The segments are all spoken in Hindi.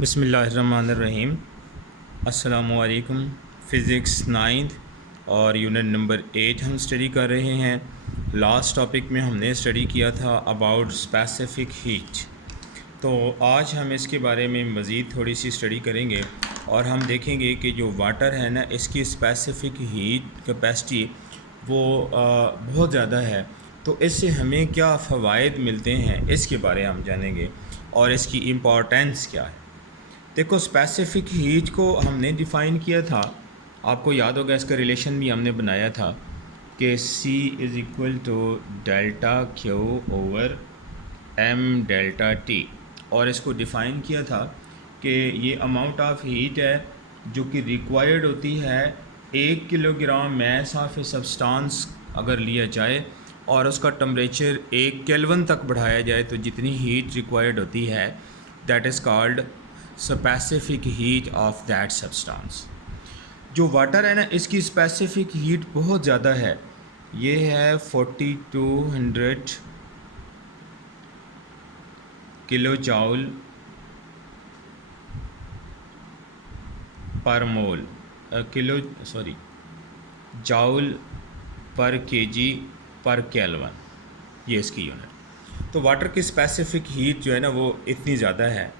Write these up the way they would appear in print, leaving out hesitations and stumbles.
बिस्मिल्लाहिर्रहमानिर्रहीम। अस्सलामुअलैकुम। फ़िज़िक्स 9th और यूनिट नंबर 8 हम स्टडी कर रहे हैं। लास्ट टॉपिक में हमने स्टडी किया था अबाउट स्पेसिफ़िक हीट। तो आज हम इसके बारे में मज़ीद थोड़ी सी स्टडी करेंगे और हम देखेंगे कि जो वाटर है ना, इसकी स्पेसिफ़िक हीट कैपेसिटी वो बहुत ज़्यादा है। तो इससे हमें क्या फ़वाइद मिलते हैं इसके बारे में हम जानेंगे और इसकी इम्पोर्टेंस क्या है। देखो, स्पेसिफ़िक हीट को हमने डिफ़ाइन किया था, आपको याद होगा इसका रिलेशन भी हमने बनाया था कि C is equal to delta Q over M delta T, और इसको डिफ़ाइन किया था कि ये अमाउंट ऑफ हीट है जो कि रिक्वायर्ड होती है 1 kilogram mass of a substance अगर लिया जाए और उसका टेम्परेचर 1 केल्विन तक बढ़ाया जाए तो जितनी हीट रिक्वायर्ड होती है that is called specific heat of that substance. जो वाटर है ना, इसकी स्पेसिफ़िक हीट बहुत ज़्यादा है। ये है 4200 kilo joule per mole joule per KG per kelvin, ये इसकी यूनिट। तो वाटर की स्पेसिफ़िक हीट जो है ना वो इतनी ज़्यादा है।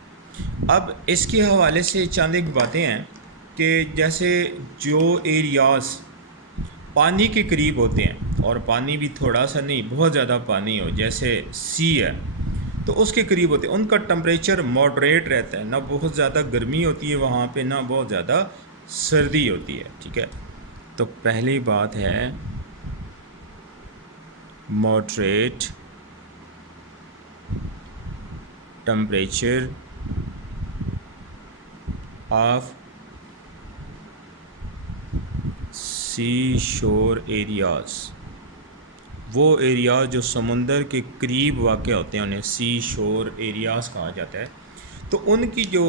अब इसके हवाले से चंद एक बातें हैं कि जैसे जो एरियाज़ पानी के करीब होते हैं, और पानी भी थोड़ा सा नहीं बहुत ज़्यादा पानी हो, जैसे सी है तो उसके करीब होते हैं, उनका टेम्परेचर मॉडरेट रहता है, ना बहुत ज़्यादा गर्मी होती है वहाँ पे, ना बहुत ज़्यादा सर्दी होती है। ठीक है, तो पहली बात है मॉडरेट टेम्परेचर ऑफ सी शोर एरियाज़। वो एरियाज़ जो समुंदर के करीब वाक़ होते हैं उन्हें सी शोर एरियाज़ कहा जाता है। तो उनकी जो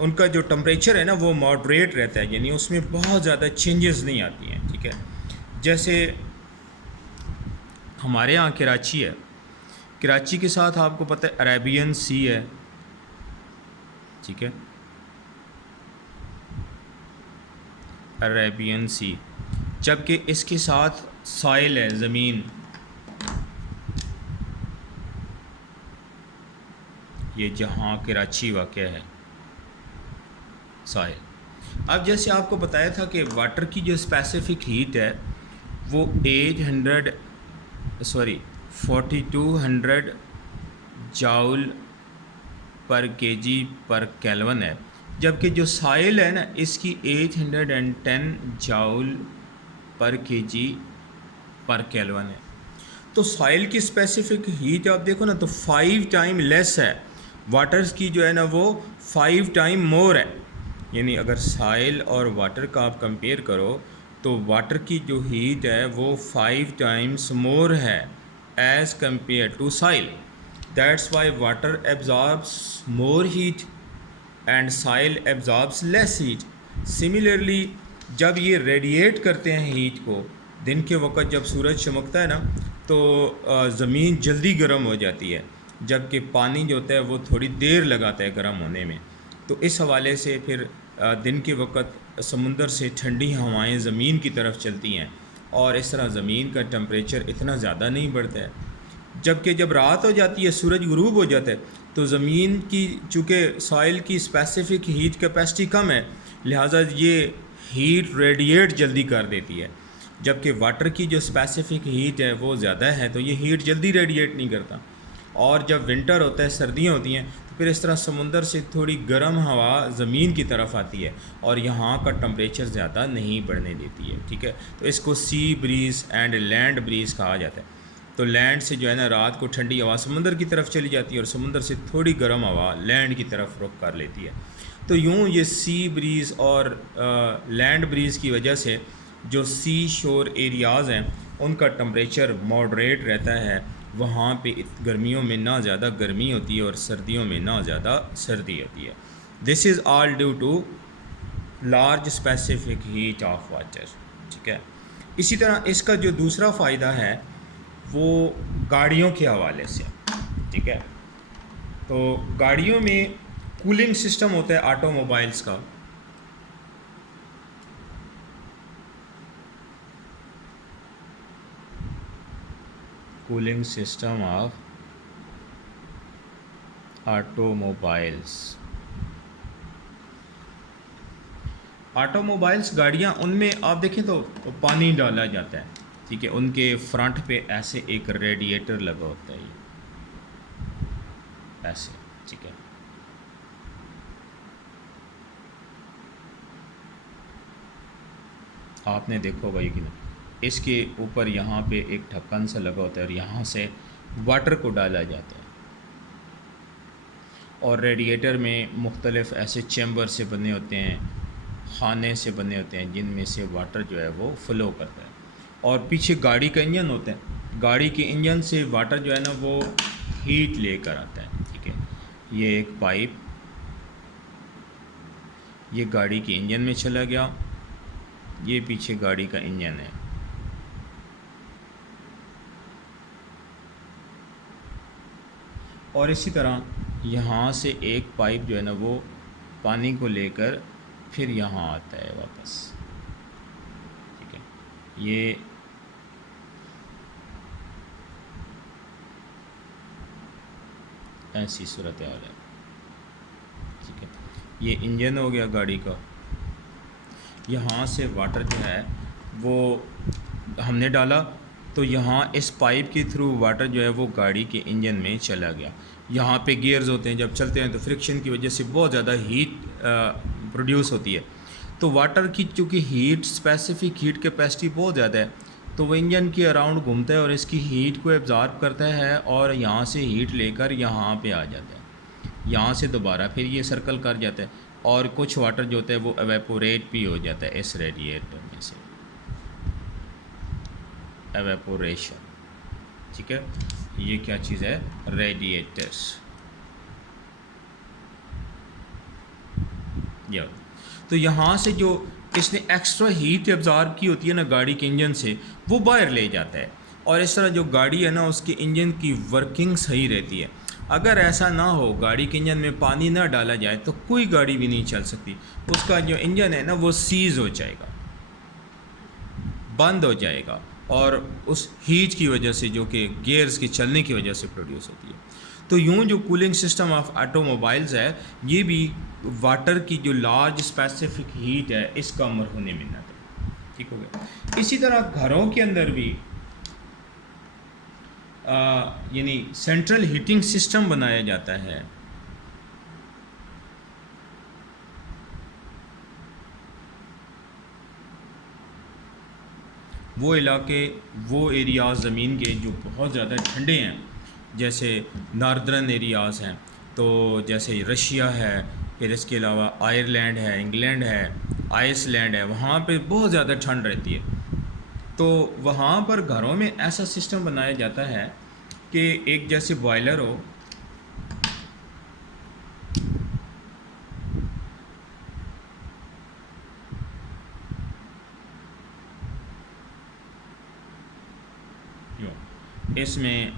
उनका जो टेम्परेचर है ना वो मॉडरेट रहता है, यानी उसमें बहुत ज़्यादा चेंजेस नहीं आती हैं। ठीक है, जैसे हमारे यहाँ कराची है, कराची के साथ आपको पता है अरेबियन सी है। ठीक है, अरेबियन सी, जबकि इसके साथ साइल है, ज़मीन, ये जहाँ कराची वाक़ है साइल। अब जैसे आपको बताया था कि वाटर की जो स्पेसिफ़िक हीट है वो 4200 joule per KG per kelvin है, जबकि जो साइल है ना इसकी 810 joule per KG per kelvin है। तो साइल की स्पेसिफ़िक हीट आप देखो ना तो 5 टाइम लेस है, वाटर्स की जो है ना वो 5 टाइम मोर है। यानी अगर साइल और वाटर का आप कंपेयर करो तो वाटर की जो हीट है वो 5 टाइम्स मोर है as compare to soil. That's why water absorbs more heat and soil absorbs less heat. Similarly जब ये रेडिएट करते हैं हीट को, दिन के वक्त जब सूरज चमकता है ना तो ज़मीन जल्दी गर्म हो जाती है, जबकि पानी जो होता है वो थोड़ी देर लगाता है गर्म होने में। तो इस हवाले से फिर दिन के वक्त समुंदर से ठंडी हवाएं ज़मीन की तरफ चलती हैं और इस तरह ज़मीन का टेम्परेचर इतना ज़्यादा नहीं बढ़ता है। जबकि जब रात हो जाती है, सूरज गुरूब हो जाता है, तो ज़मीन की चूँकि सॉइल की स्पेसिफ़िक हीट कैपेसिटी कम है, लिहाजा ये हीट रेडिएट जल्दी कर देती है, जबकि वाटर की जो स्पेसिफ़िक हीट है वो ज़्यादा है तो ये हीट जल्दी रेडिएट नहीं करता। और जब विंटर होता है, सर्दियाँ होती हैं, तो फिर इस तरह समुंदर से थोड़ी गर्म हवा ज़मीन की तरफ आती है और यहाँ का टेम्परेचर ज़्यादा नहीं बढ़ने देती है। ठीक है, तो इसको सी ब्रीज़ एंड लैंड ब्रीज़ कहा जाता है। तो लैंड से जो है ना रात को ठंडी हवा समुंदर की तरफ चली जाती है और समुंदर से थोड़ी गर्म हवा लैंड की तरफ रुख कर लेती है। तो यूँ ये सी ब्रीज़ और लैंड ब्रीज़ की वजह से जो सी शोर एरियाज़ हैं उनका टेम्परेचर मॉडरेट रहता है। वहाँ पे गर्मियों में ना ज़्यादा गर्मी होती है और सर्दियों में ना ज़्यादा सर्दी होती है। This is all due to large specific heat of water. ठीक है, इसी तरह इसका जो दूसरा फ़ायदा है वो गाड़ियों के हवाले से। ठीक है, तो गाड़ियों में कूलिंग सिस्टम होता है ऑटोमोबाइल्स का, cooling system of automobiles. Automobiles गाड़ियाँ, उनमें आप देखें तो पानी डाला जाता है, ठीक है, उनके फ्रंट पे ऐसे एक रेडिएटर लगा होता है, ये ऐसे, ठीक है। आपने देखो भाई कि नहीं, इसके ऊपर यहाँ पे एक ढक्कन सा लगा होता है और यहाँ से वाटर को डाला जाता है, और रेडिएटर में मुख्तलिफ ऐसे चैम्बर से बने होते हैं, खाने से बने होते हैं, जिनमें से वाटर जो है वो फ़्लो करता है। और पीछे गाड़ी का इंजन होता है, गाड़ी के इंजन से वाटर जो है ना वो हीट लेकर आता है, ठीक है। ये एक पाइप, ये गाड़ी के इंजन में चला गया, ये पीछे गाड़ी का इंजन है, और इसी तरह यहाँ से एक पाइप जो है ना वो पानी को लेकर फिर यहाँ आता है वापस, ठीक है। ये ऐसी सूरत हाल है, ठीक है। ये इंजन हो गया गाड़ी का, यहाँ से वाटर जो है वो हमने डाला, तो यहाँ इस पाइप के थ्रू वाटर जो है वो गाड़ी के इंजन में चला गया। यहाँ पे गियर्स होते हैं, जब चलते हैं तो फ्रिक्शन की वजह से बहुत ज़्यादा हीट प्रोड्यूस होती है, तो वाटर की चूँकि हीट, स्पेसिफिक हीट कैपेसिटी बहुत ज़्यादा है, तो वो इंजन के अराउंड घूमता है और इसकी हीट को एब्ज़ॉर्ब करता है और यहाँ से हीट लेकर यहाँ पे आ जाता है, यहाँ से दोबारा फिर ये सर्कल कर जाता है, और कुछ वाटर जो होता है वो एवेपोरेट भी हो जाता है इस रेडिएटर में से, एवेपोरेशन, ठीक है। ये क्या चीज़ है, रेडिएटर्स। या तो यहाँ से जो इसने एक्स्ट्रा हीट एब्जॉर्ब की होती है ना गाड़ी के इंजन से, वो बाहर ले जाता है, और इस तरह जो गाड़ी है ना उसके इंजन की वर्किंग सही रहती है। अगर ऐसा ना हो, गाड़ी के इंजन में पानी ना डाला जाए तो कोई गाड़ी भी नहीं चल सकती, उसका जो इंजन है ना वो सीज हो जाएगा, बंद हो जाएगा, और उस हीट की वजह से जो कि गियर्स के चलने की वजह से प्रोड्यूस होती है। तो यूँ जो कूलिंग सिस्टम ऑफ ऑटोमोबाइल्स है, ये भी वाटर की जो लार्ज स्पेसिफिक हीट है इसका अमर होने में ना है, ठीक हो गया। इसी तरह घरों के अंदर भी यानी सेंट्रल हीटिंग सिस्टम बनाया जाता है। वो इलाके, वो एरियाज़ ज़मीन के जो बहुत ज़्यादा ठंडे हैं, जैसे नॉर्दर्न एरियाज़ हैं, तो जैसे रशिया है, फिर इसके अलावा आयरलैंड है, इंग्लैंड है, आइसलैंड है, वहाँ पे बहुत ज़्यादा ठंड रहती है। तो वहाँ पर घरों में ऐसा सिस्टम बनाया जाता है कि एक जैसे बॉयलर हो, इसमें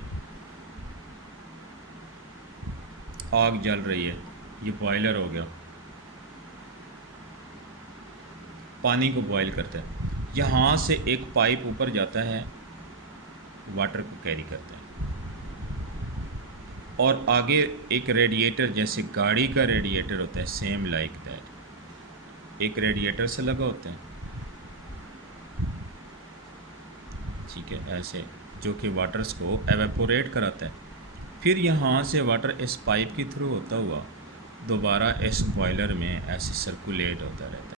आग जल रही है, ये बॉयलर हो गया, पानी को बॉयल करता है, यहाँ से एक पाइप ऊपर जाता है, वाटर को कैरी करता है, और आगे एक रेडिएटर, जैसे गाड़ी का रेडिएटर होता है, सेम लाइक दैट, एक रेडिएटर से लगा होता है, ठीक है, ऐसे, जो कि वाटर्स को एवेपोरेट कराता है। फिर यहाँ से वाटर इस पाइप के थ्रू होता हुआ दोबारा इस बॉयलर में ऐसे सर्कुलेट होता रहता है।